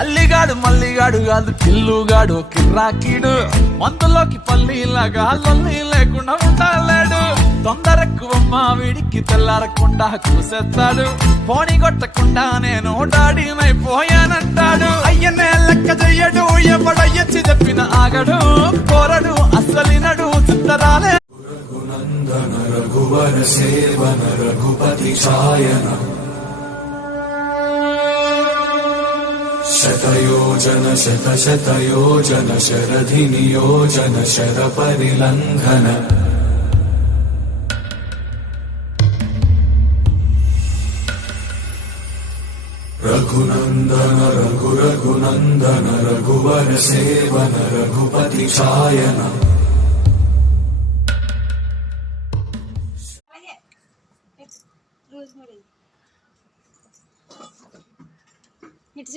అల్లిగాడు మల్లిగాడు కాదు కిల్లుగాడు కిర్రాకీడు మందులోకి పల్లీలాగా లొల్లి లేకుండా ఉండలేడు తొందరెక్కువమ్మా వీడికి తెల్లారకుండా కూసేస్తాడు పోనీ కొట్టకుండా నేను డాడీనైపోయానంటాడు అయ్యనే లెక్క చెయ్యడు ఎవడయ్యచ్చి చెప్పిన ఆగడు కోరడు అస్సలినడు చిత్తరాలే రఘునందన రఘువర సేవన రఘుపతి ఛాయన శతయోజన శతశతయోజన శరధి నియోజన శర పరిలంఘన రఘునందన రఘునందన రఘువర సేవన రఘుపతి ఛాయన